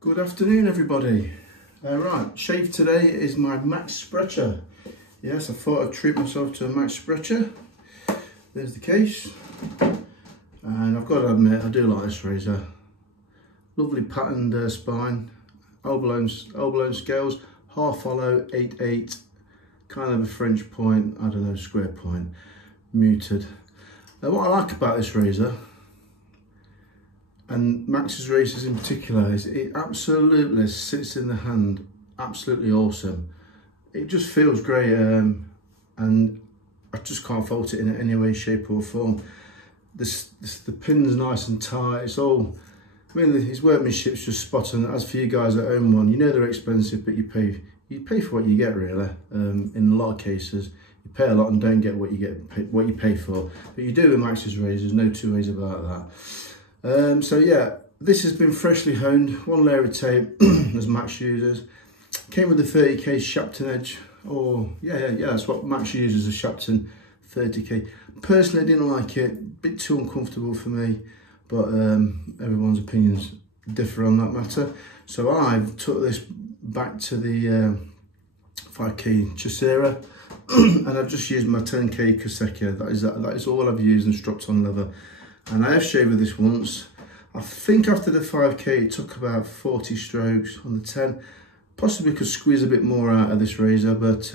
Good afternoon, everybody. Right, shave today is my Max Sprecher. Yes, I thought I'd treat myself to a Max Sprecher. There's the case. And I've got to admit, I do like this razor. Lovely patterned spine, elbow scales, half hollow, 8/8, kind of a French point, I don't know, square point, muted. Now, what I like about this razor, and Max's razors in particular, is it absolutely sits in the hand, absolutely awesome. It just feels great, and I just can't fault it in any way, shape or form. The pin's nice and tight. It's all, I mean, his workmanship's just spot on. As for you guys that own one, you know they're expensive, but you pay for what you get, really. In a lot of cases, you pay a lot and don't get what you pay for. But you do with Max's razors, no two ways about that. So yeah, this has been freshly honed, one layer of tape, as Max uses. Came with a 30k Shapton edge, or yeah, that's what Max uses, a Shapton 30k. Personally, I didn't like it, a bit too uncomfortable for me, but everyone's opinions differ on that matter. So I've took this back to the 5k Chasera, and I've just used my 10k Koseka. That is all I've used and strapped on leather. And I have shaved with this once. I think after the 5k it took about 40 strokes. On the 10, possibly could squeeze a bit more out of this razor, but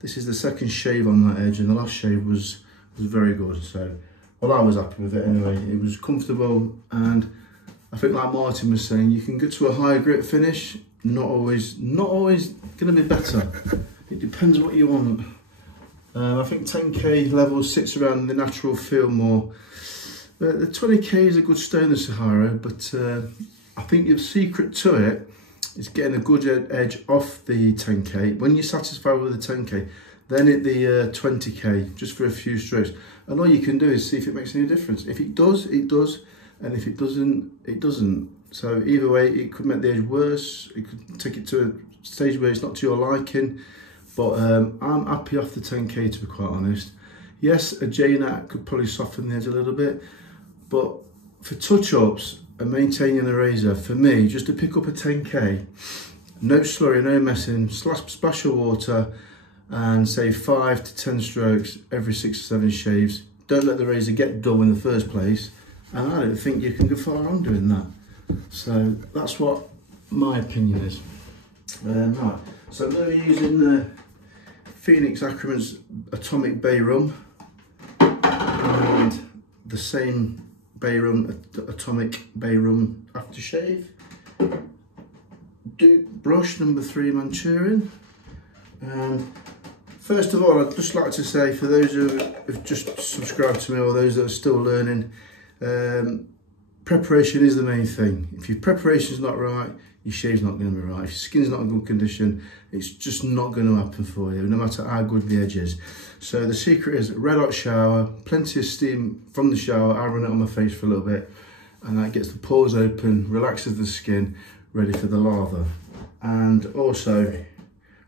this is the second shave on that edge, and the last shave was very good. So, well, I was happy with it anyway. It was comfortable, and I think, like Martin was saying, you can get to a higher grit finish. Not always going to be better. It depends what you want. I think 10k level sits around the natural feel more. The 20k is a good stone, the Sahara, but I think the secret to it is getting a good edge off the 10k. When you're satisfied with the 10k, then hit the 20k just for a few strokes. And all you can do is see if it makes any difference. If it does, it does. And if it doesn't, it doesn't. So either way, it could make the edge worse. It could take it to a stage where it's not to your liking. But I'm happy off the 10k, to be quite honest. Yes, a J-Nat could probably soften the edge a little bit. But for touch-ups and maintaining the razor, for me, just to pick up a 10k, no slurry, no messing, splash of water, and say 5 to 10 strokes every 6 or 7 shaves. Don't let the razor get dull in the first place, and I don't think you can go far wrong doing that. So that's what my opinion is. Right, so I'm going to be using the Phoenix Ackerman's Atomic Bay Rum, and the same Bay Rum, Atomic Bay Rum aftershave. Duke brush number 3 Manchurian. And first of all, I'd just like to say, for those who have just subscribed to me or those that are still learning, preparation is the main thing. If your preparation's not right, your shave's not going to be right. If your skin's not in good condition, it's just not going to happen for you, no matter how good the edge is. So the secret is red hot shower, plenty of steam from the shower. I run it on my face for a little bit, and that gets the pores open, relaxes the skin, ready for the lather. And also,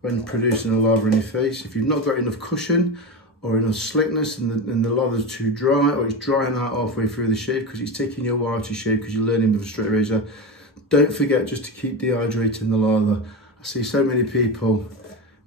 when producing a lather in your face, if you've not got enough cushion or enough slickness and the lather's too dry, or it's drying out halfway through the shave because it's taking you a while to shave because you're learning with a straight razor, don't forget just to keep dehydrating the lather. I see so many people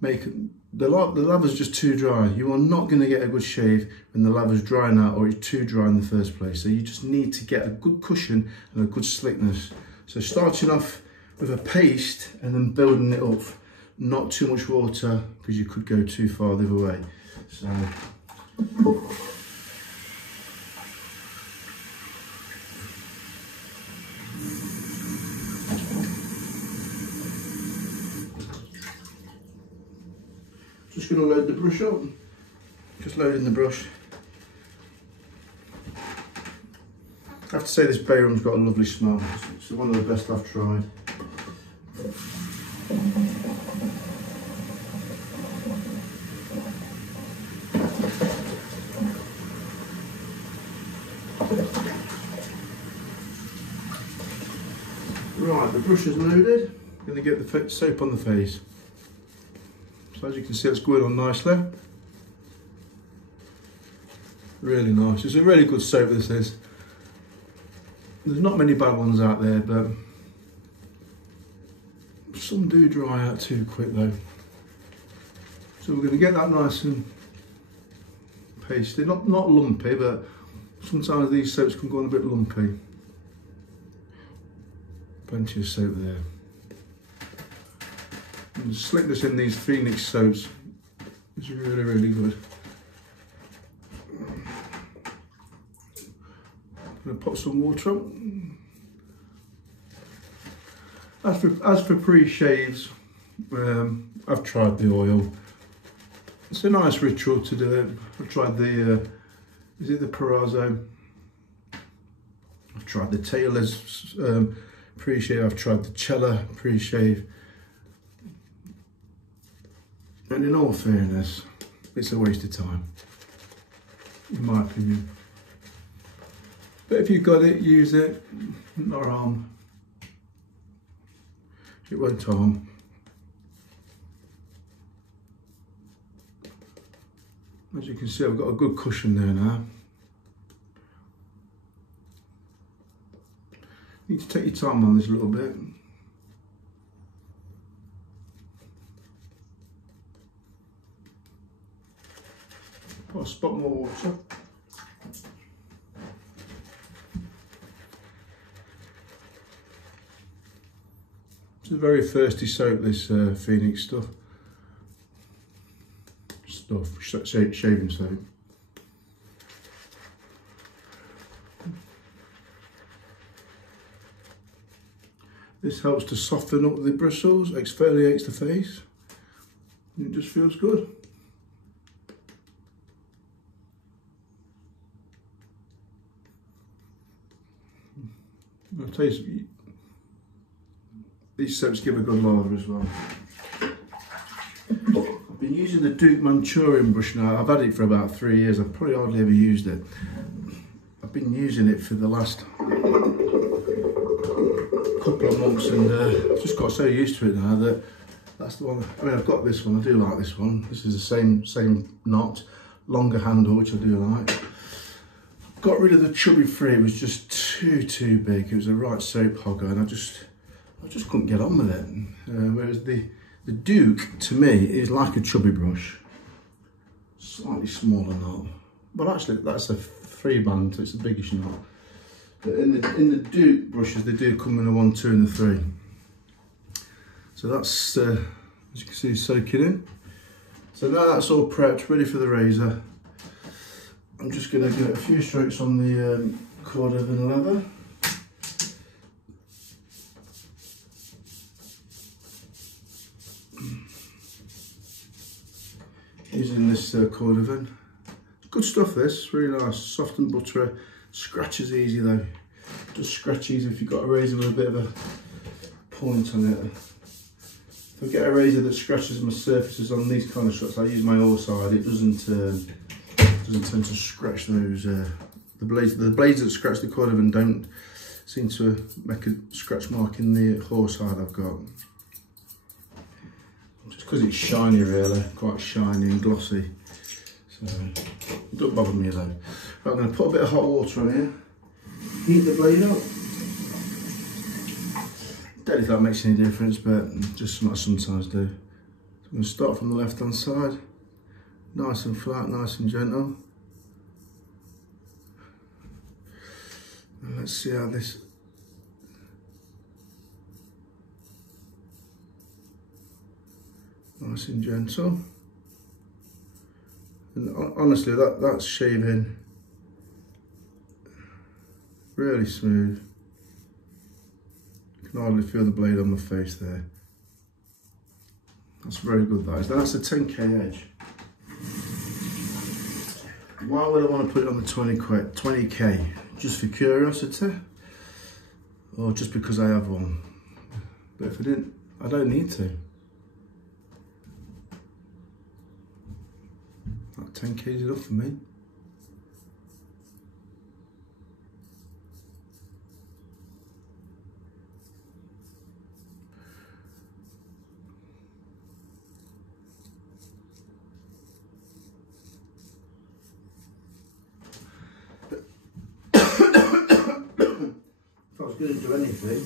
make the lather's just too dry. You are not going to get a good shave when the lather's drying out or it's too dry in the first place. So you just need to get a good cushion and a good slickness. So starting off with a paste and then building it up. Not too much water, because you could go too far the other way. So just going to load the brush up. Just loading the brush. I have to say this Bay Rum's got a lovely smell. It's one of the best I've tried. Right, the brush is loaded. I'm going to get the soap on the face. So as you can see, it's going on nicely. Really nice. It's a really good soap, this is. There's not many bad ones out there, but Some do dry out too quick though. So we're going to get that nice and pasty, not lumpy, but sometimes these soaps can go on a bit lumpy. Plenty of soap there. And the slickness in these Phoenix soaps is really, really good. I'm going to put some water on. As for pre-shaves, I've tried the oil. It's a nice ritual to do it. I've tried the, is it the Perazzo? I've tried the Taylor's pre-shave. I've tried the Cella pre-shave. And in all fairness, it's a waste of time, in my opinion. But if you've got it, use it. Not harm. It won't harm. As you can see, I've got a good cushion there now. You need to take your time on this a little bit. Put a spot more water. It's a very thirsty soap, this Phoenix stuff. Shaving soap. This helps to soften up the bristles, exfoliates the face, and it just feels good. I'll taste. These soaps give a good lather as well. I've been using the Duke Manchurian brush now. I've had it for about 3 years. I've probably hardly ever used it. I've been using it for the last couple of months, and I've just got so used to it now that that's the one. I mean, I've got this one. I do like this one. This is the same knot, longer handle, which I do like. Got rid of the chubby free. It was just too big. It was a right soap hogger, and I just couldn't get on with it. Whereas the Duke, to me, is like a chubby brush, slightly smaller knot. But actually, that's a 3-band, so it's a biggish knot. But in the Duke brushes, they do come in a 1, 2, and a 3. So that's, as you can see, soaking in. So now that's all prepped, ready for the razor. I'm just going to get a few strokes on the cord of the leather. Using this cordovan. Good stuff, this, really nice, soft and buttery. Scratches easy though. Just scratch easy if you've got a razor with a bit of a point on it. If I get a razor that scratches my surfaces on these kind of shots, I use my oar side. It doesn't tend to scratch those. The blades that scratch the cordovan don't seem to make a scratch mark in the horse hide I've got. Just because it's shiny, really, quite shiny and glossy. So it don't bother me though. Right, I'm going to put a bit of hot water on here. Heat the blade up. Don't know if that makes any difference, but just something I sometimes do. So I'm going to start from the left hand side. Nice and flat, nice and gentle. And let's see how this. Nice and gentle. And honestly, that's shaving really smooth. You can hardly feel the blade on my face there. That's very good, that is. That's a 10k edge. Why would I want to put it on the 20k? Just for curiosity? Or just because I have one? But if I didn't, I don't need to. That 10k is enough for me. If I was going to do anything,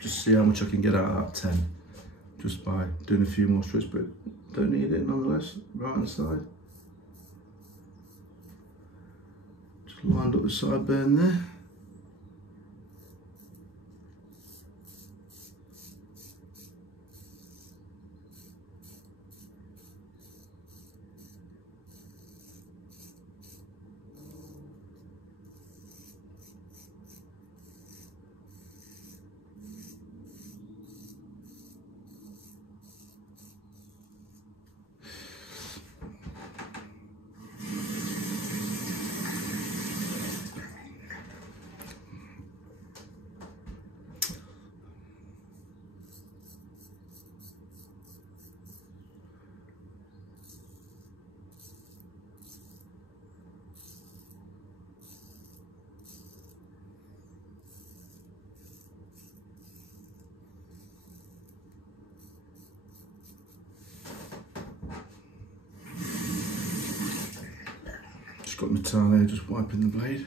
just see how much I can get out of that 10 just by doing a few more strips, but don't need it nonetheless. Right on the side. Just lined up the sideburn there. Got my towel there, just wiping the blade.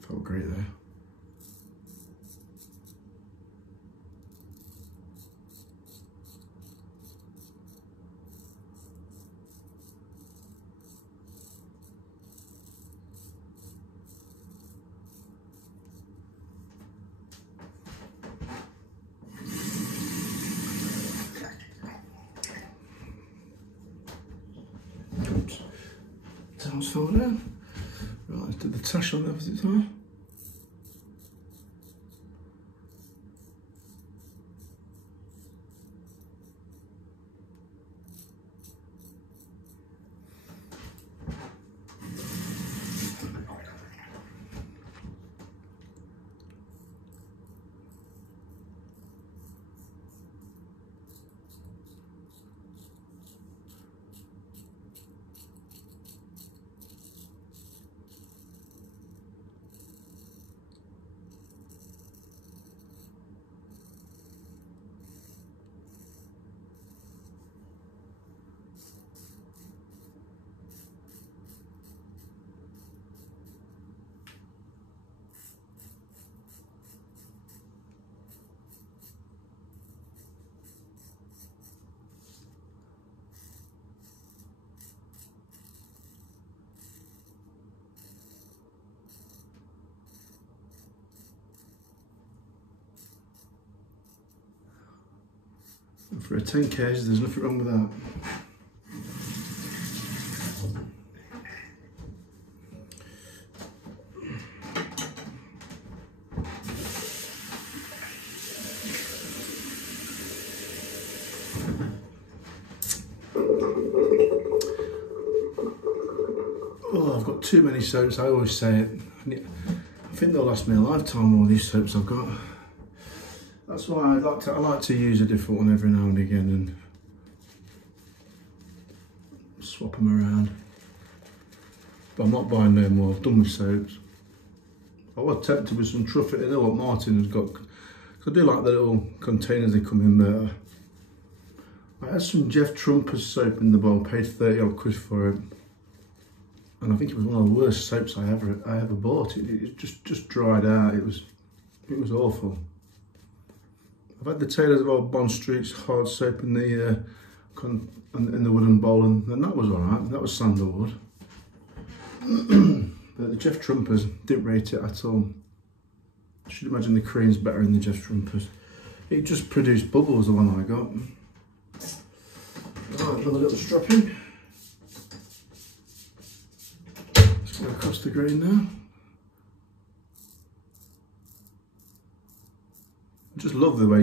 Felt great there. Towels fall down. Right, let's do the tash on the opposite side. And for a 10 kg, there's nothing wrong with that. Oh, I've got too many soaps, I always say it. I think they'll last me a lifetime, all these soaps I've got. That's why I like to use a different one every now and again and swap them around. But I'm not buying no more, I've done with soaps. I was tempted with some Truffet, you know what Martin has got, because I do like the little containers they come in there. I had some Jeff Trumpers soap in the bowl, paid 30 odd quid for it. And I think it was one of the worst soaps I ever bought. It just dried out, it was awful. I've had the Taylor's of Old Bond Street's hard soap in the wooden bowl, and that was alright. That was sandalwood. But the Jeff Trumpers didn't rate it at all. I should imagine the cream's better in the Jeff Trumpers. It just produced bubbles, the one I got. Right, another little stropping. Let's go across the grain now. I just love the way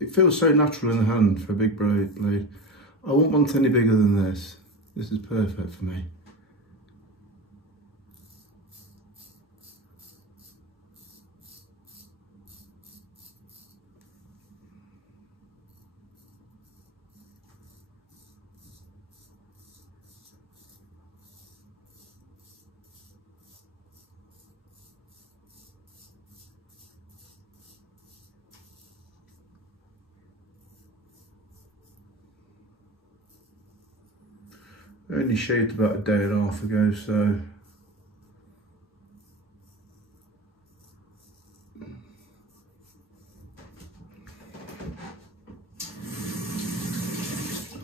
it feels so natural in the hand for a big blade. I won't want any bigger than this. This is perfect for me. I only shaved about a day and a half ago, so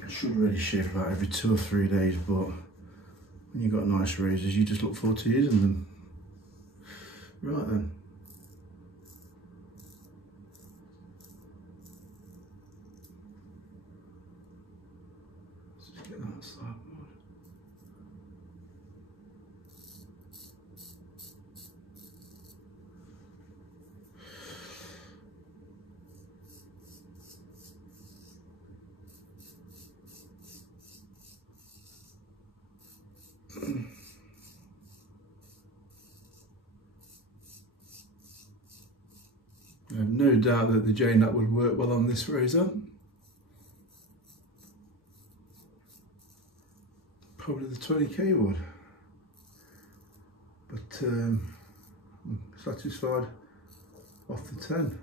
I should really shave about every 2 or 3 days, but when you've got nice razors, you just look forward to using them. Right then. Let's just get that side. I have no doubt that the J-nut would work well on this razor. Probably the 20k would. But I'm satisfied off the 10.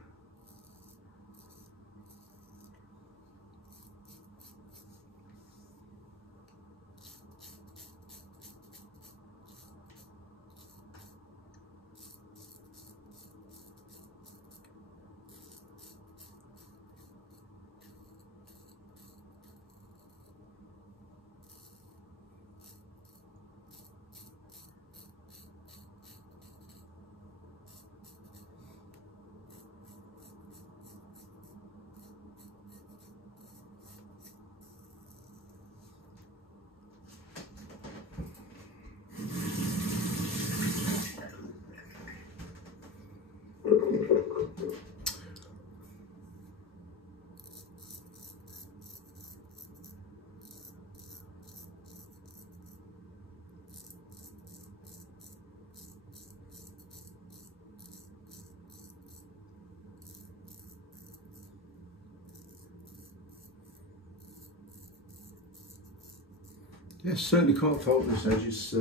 Yes, certainly can't fault this edge. It's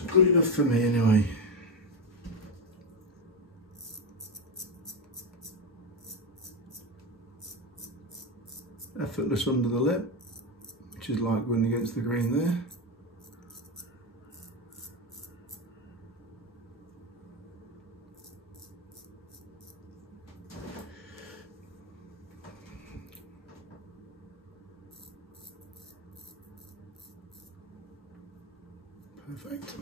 good enough for me anyway. Effortless under the lip, which is like going against the grain there. Perfect.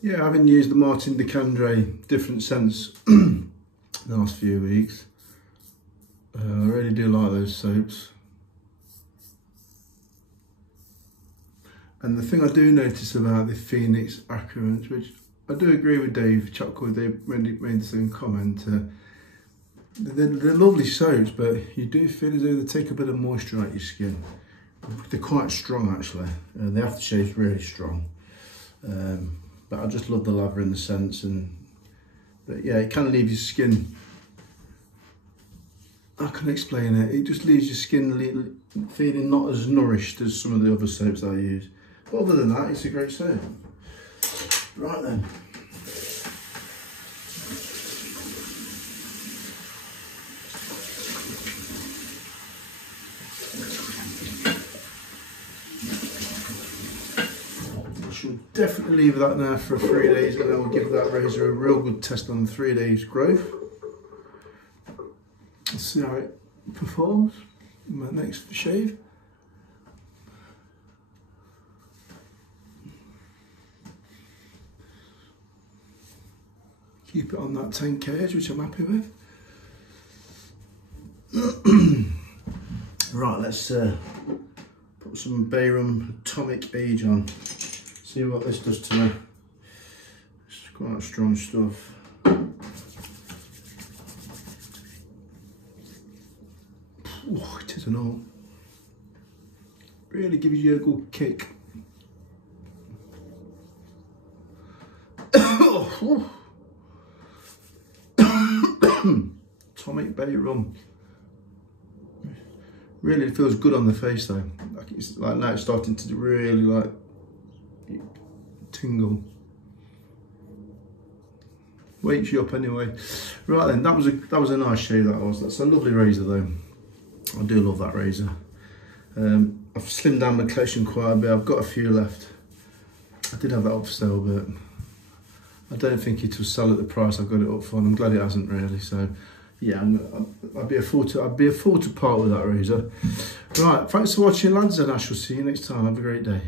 Yeah, having used the Martin de Candre different scents the last few weeks, I really do like those soaps. And the thing I do notice about the Phoenix Accurants, which I do agree with Dave Chuckwood, they made the same comment, they're lovely soaps, but you do feel as though they take a bit of moisture out your skin. They're quite strong actually, the aftershave's really strong. But I just love the lather in the scents, but yeah, it kind of leaves your skin, I can explain it, it just leaves your skin feeling not as nourished as some of the other soaps I use. But other than that, it's a great soap. Right then. Definitely leave that now for 3 days, and I will give that razor a real good test on 3 days growth. Let's see how it performs in my next shave. Keep it on that 10k edge, which I'm happy with. Right, let's put some Bayram Atomic Age on. See what this does to me. It's quite strong stuff. Oh, it is an all. Really gives you a good kick. Tonic berry rum. Really feels good on the face though. Like it's like now it's starting to really like tingle. Wakes you up anyway. Right then, that was a nice shave that was. That's a lovely razor though. I do love that razor. I've slimmed down my collection quite a bit. I've got a few left. I did have that up for sale, but I don't think it will sell at the price I got it up for, and I'm glad it hasn't really. So yeah, I'd be a fool to part with that razor. Right, thanks for watching lads, and I shall see you next time. Have a great day.